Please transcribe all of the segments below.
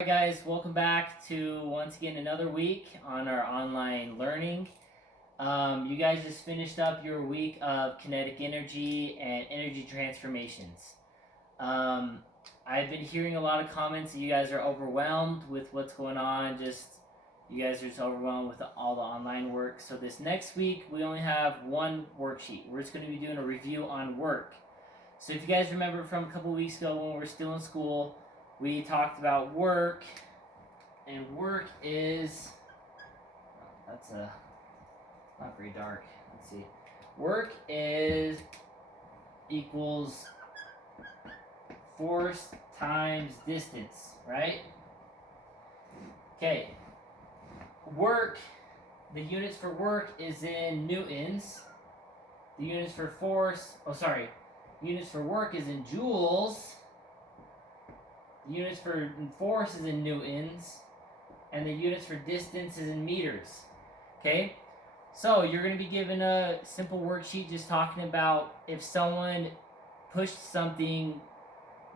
Hi guys, welcome back to once again another week on our online learning. You guys just finished up your week of kinetic energy and energy transformations. Um, I've been hearing a lot of comments that you guys are overwhelmed with what's going on. You guys are just overwhelmed with all the online work. So this next week we only have one worksheet. We're just going to be doing a review on work. So if you guys remember from a couple weeks ago when we were still in school, we talked about work, and work is, that's not very dark. Let's see. Work is equals force times distance, right? Okay. Work, the units for work is in newtons. The units for units for work is in joules. Units for force is in newtons, and the units for distance is in meters. Okay, so you're going to be given a simple worksheet just talking about if someone pushed something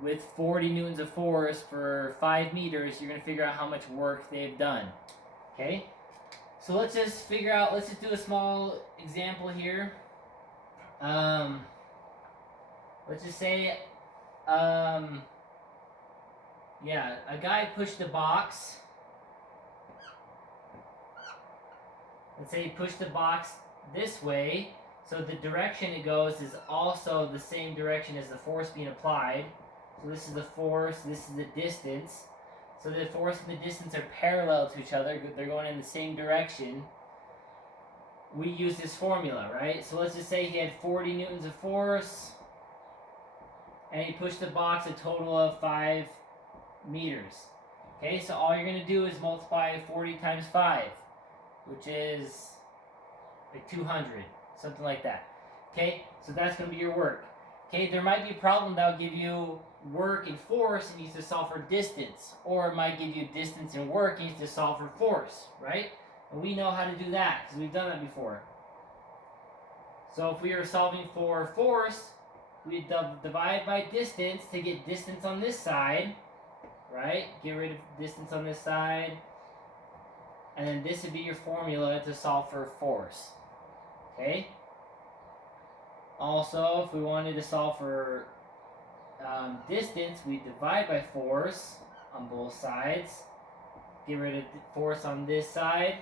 with 40 newtons of force for 5 meters, you're going to figure out how much work they've done. Okay, so let's just do a small example here. Let's just say, a guy pushed a box. Let's say he pushed the box this way, so the direction it goes is also the same direction as the force being applied. So this is the force, this is the distance. So the force and the distance are parallel to each other, they're going in the same direction. We use this formula, right? So let's just say he had 40 newtons of force, and he pushed the box a total of 5 meters. Okay, so all you're going to do is multiply 40 times 5, which is like 200, something like that. Okay, so that's going to be your work. Okay, there might be a problem that will give you work and force and you need to solve for distance, or it might give you distance and work and you need to solve for force, right? And we know how to do that because we've done that before. So if we are solving for force, we divide by distance to get distance on this side, right? Get rid of distance on this side. And then this would be your formula to solve for force. Okay? Also, if we wanted to solve for distance, we divide by force on both sides. Get rid of force on this side.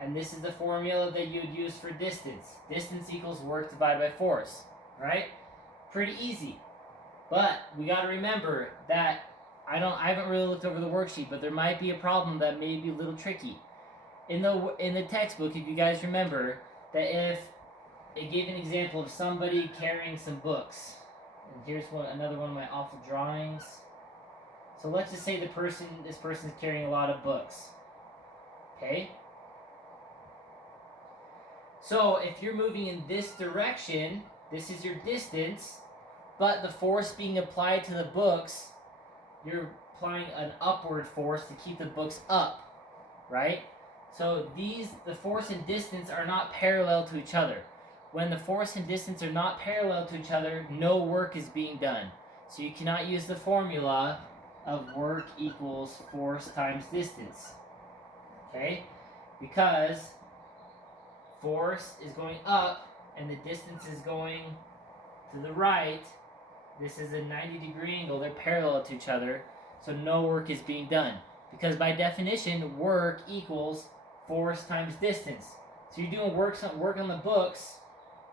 And this is the formula that you would use for distance. Distance equals work divided by force. Right? Pretty easy. But we got to remember that I haven't really looked over the worksheet, but there might be a problem that may be a little tricky. In the textbook, if you guys remember, that if it gave an example of somebody carrying some books, and here's another one of my awful drawings. So let's just say this person is carrying a lot of books. Okay. So if you're moving in this direction, this is your distance, but the force being applied to the books, you're applying an upward force to keep the books up, right? So the force and distance are not parallel to each other. When the force and distance are not parallel to each other, no work is being done. So you cannot use the formula of work equals force times distance. Okay? Because force is going up and the distance is going to the right. This is a 90-degree angle. They're parallel to each other. So no work is being done. Because by definition, work equals force times distance. So you're doing work on the books,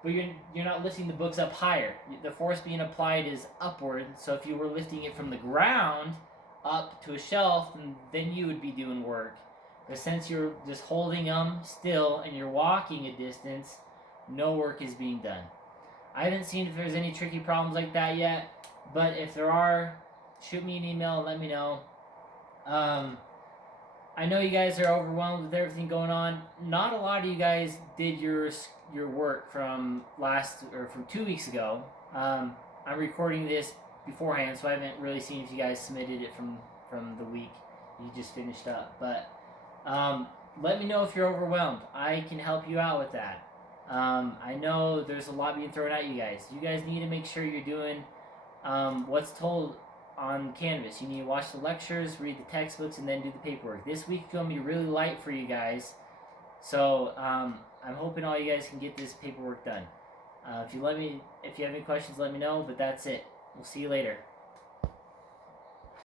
but you're not lifting the books up higher. The force being applied is upward. So if you were lifting it from the ground up to a shelf, then you would be doing work. But since you're just holding them still and you're walking a distance, no work is being done. I haven't seen if there's any tricky problems like that yet, but if there are, shoot me an email and let me know. I know you guys are overwhelmed with everything going on. Not a lot of you guys did your work from 2 weeks ago. I'm recording this beforehand, so I haven't really seen if you guys submitted it from the week you just finished up. But let me know if you're overwhelmed. I can help you out with that. I know there's a lot being thrown at you guys. You guys need to make sure you're doing what's told on Canvas. You need to watch the lectures, read the textbooks, and then do the paperwork. This week's going to be really light for you guys. So I'm hoping all you guys can get this paperwork done. If you have any questions, let me know. But that's it. We'll see you later.